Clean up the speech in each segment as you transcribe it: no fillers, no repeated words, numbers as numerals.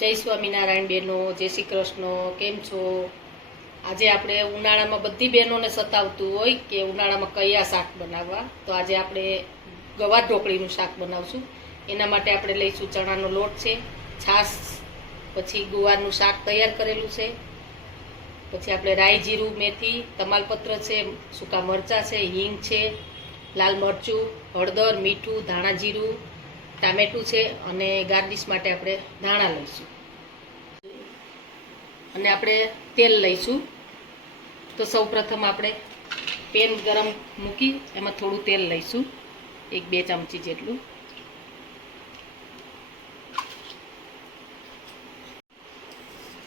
જય સ્વામિનારાયણ બહેનો, જય શ્રી કૃષ્ણ. કેમ છો? આજે આપણે ઉનાળામાં બધી બહેનોને સતાવતું હોય કે ઉનાળામાં કયા શાક બનાવવા. તો આજે આપણે ગવાર ઢોકળીનું શાક બનાવશું. એના માટે આપણે લઈશું ચણાનો લોટ છે, છાશ, પછી ગુવારનું શાક તૈયાર કરેલું છે, પછી આપણે રાઈ, જીરું, મેથી, તમાલપત્ર છે, સૂકા મરચાં છે, હિંગ છે, લાલ મરચું, હળદર, મીઠું, ધાણા જીરું, ટામેટું છે અને ગાર્નિશ માટે આપણે ધાણા લઈશું અને આપણે તેલ લઈશું. તો સૌપ્રથમ આપણે પેન ગરમ મૂકી એમાં થોડું તેલ લઈશું, 1-2 ચમચી જેટલું.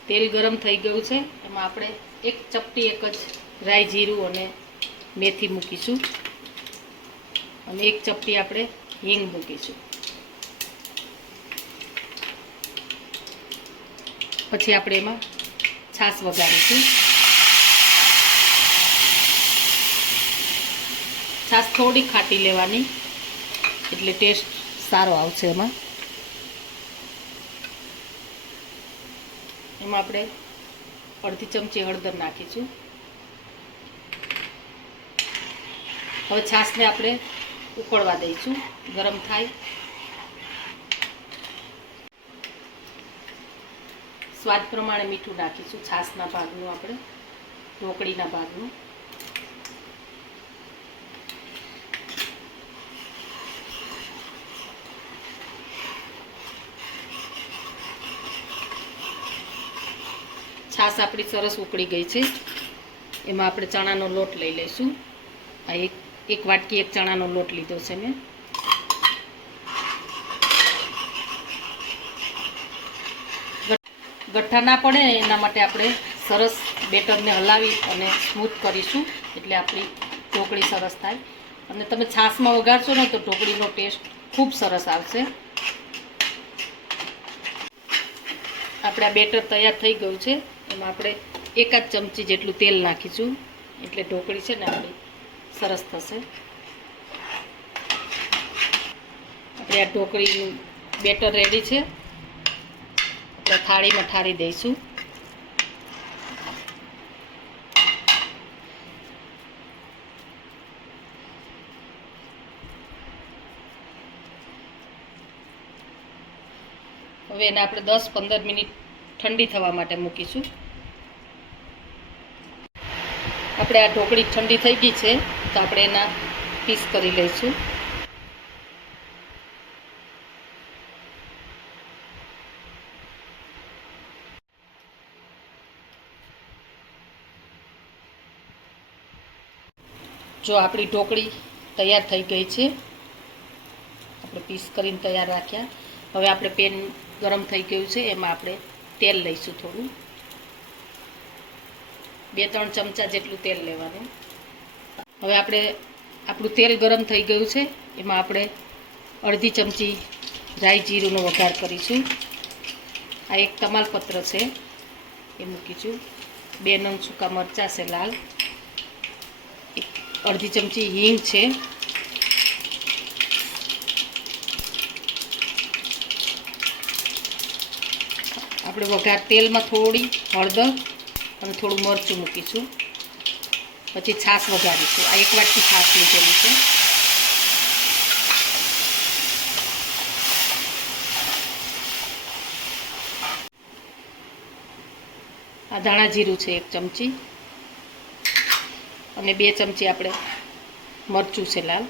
તેલ ગરમ થઈ ગયું છે, એમાં આપણે એક ચપટી એક જ રાઈ, જીરું અને મેથી મૂકીશું અને એક ચપટી આપણે હિંગ મૂકીશું. પછી આપણે એમાં છાશ વઘારીશું. છાશ થોડી ખાટી લેવાની એટલે ટેસ્ટ સારો આવશે. એમાં આપણે અડધી ચમચી હળદર નાખીશું. હવે છાશને આપણે ઉકળવા દઈશું, ગરમ થાય. સ્વાદ પ્રમાણે મીઠું નાખીશું, છાશના ભાગનું, આપણે ઢોકળીના ભાગનું. છાશ આપણી સરસ ઉકળી ગઈ છે. એમાં આપણે ચણાનો લોટ લઈ લઈશું. આ એક વાટકી એક ચણાનો લોટ લીધો છે મેં. ગઠ્ઠા ના પડે એના માટે આપણે સરસ બેટરને હલાવી અને સ્મૂથ કરીશું, એટલે આપણી ઢોકળી સરસ થાય. અને તમે છાશમાં વઘારશો ને તો ઢોકળીનો ટેસ્ટ ખૂબ સરસ આવશે. આપણે આ બેટર તૈયાર થઈ ગયું છે. એમાં આપણે 1 ચમચી જેટલું તેલ નાખીશું, એટલે ઢોકળી છે ને આપણી સરસ થશે. આપણે આ ઢોકળીનું બેટર રેડી છે. આપણે થાળીમાં ઠારી દઈશું. હવે એને આપણે 10-15 મિનિટ ઠંડી થવા માટે મૂકીશું. આપણે આ ઢોકળી ઠંડી થઈ ગઈ છે, તો આપણે એના પીસ કરી લઈશું. જો આપણી ઢોકળી તૈયાર થઈ ગઈ છે, આપણે પીસ કરીને તૈયાર રાખ્યા. હવે આપણે પેન ગરમ થઈ ગયું છે, એમાં આપણે તેલ લઈશું. થોડું 2-3 ચમચા જેટલું તેલ લેવાનું. હવે આપણું તેલ ગરમ થઈ ગયું છે, એમાં આપણે અડધી ચમચી રાઈ, જીરુંનો વઘાર કરીશું. આ એક તમાલપત્ર છે એ મૂકીશું. 2 નંગ સૂકા મરચાં છે લાલ, અડધી ચમચી હિંગ છે, આપણે વઘાર તેલમાં થોડી હળદર અને થોડું મરચું મૂકીશું. પછી છાશ વઘારીશું. આ 1 વાટકી છાશ લીધેલી છે. આ ધાણા જીરું છે 1 ચમચી અને 2 ચમચી આપણે મરચું છે લાલ.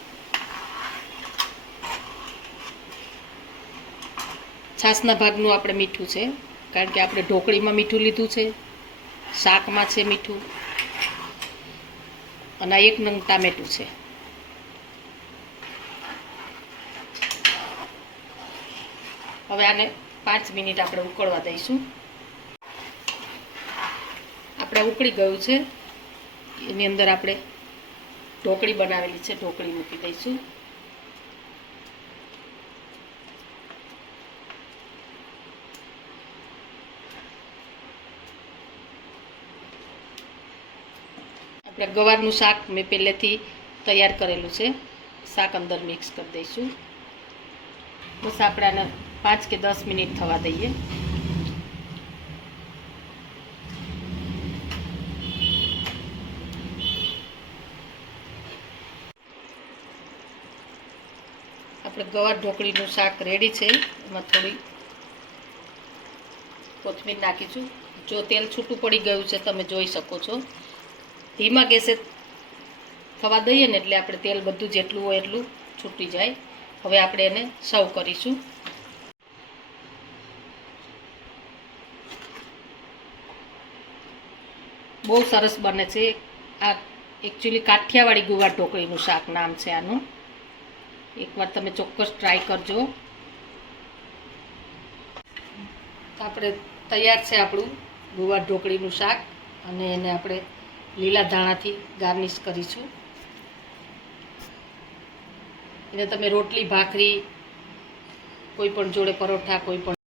છાશના ભાગનું આપણે મીઠું છે, કારણ કે આપણે ઢોકળીમાં મીઠું લીધું છે, શાકમાં છે મીઠું, અને 1 નંગ ટામેટું છે. હવે આને 5 મિનિટ આપણે ઉકળવા દઈશું. આપણે ઉકળી ગયું છે. એની અંદર આપણે ઢોકળી બનાવેલી છે, ઢોકળી મૂકી દઈશું. આપણે ગવારનું શાક મેં પહેલેથી તૈયાર કરેલું છે, શાક અંદર મિક્સ કરી દઈશું. બસ આપણે આને 5 કે 10 મિનિટ થવા દઈએ. આપણે ગવાર ઢોકળીનું શાક રેડી છે. એમાં થોડી કોથમીર નાખીશું. જો તેલ છૂટું પડી ગયું છે તમે જોઈ શકો છો. ધીમા ગેસે થવા દઈએ ને એટલે આપણે તેલ બધું જેટલું હોય એટલું છૂટી જાય. હવે આપણે એને સર્વ કરીશું. બહુ સરસ બને છે. આ એકચ્યુઅલી કાઠિયાવાડી ગુવાર ઢોકળીનું શાક નામ છે આનું. એકવાર તમે ચોક્કસ ટ્રાય કરજો. આપણે તૈયાર છે આપણું ગુવાર ઢોકળીનું શાક, અને એને આપણે લીલા ધાણાથી ગાર્નિશ કરીશું. એને તમે રોટલી ભાખરી કોઈ પણ જોડે, પરોઠા કોઈ પણ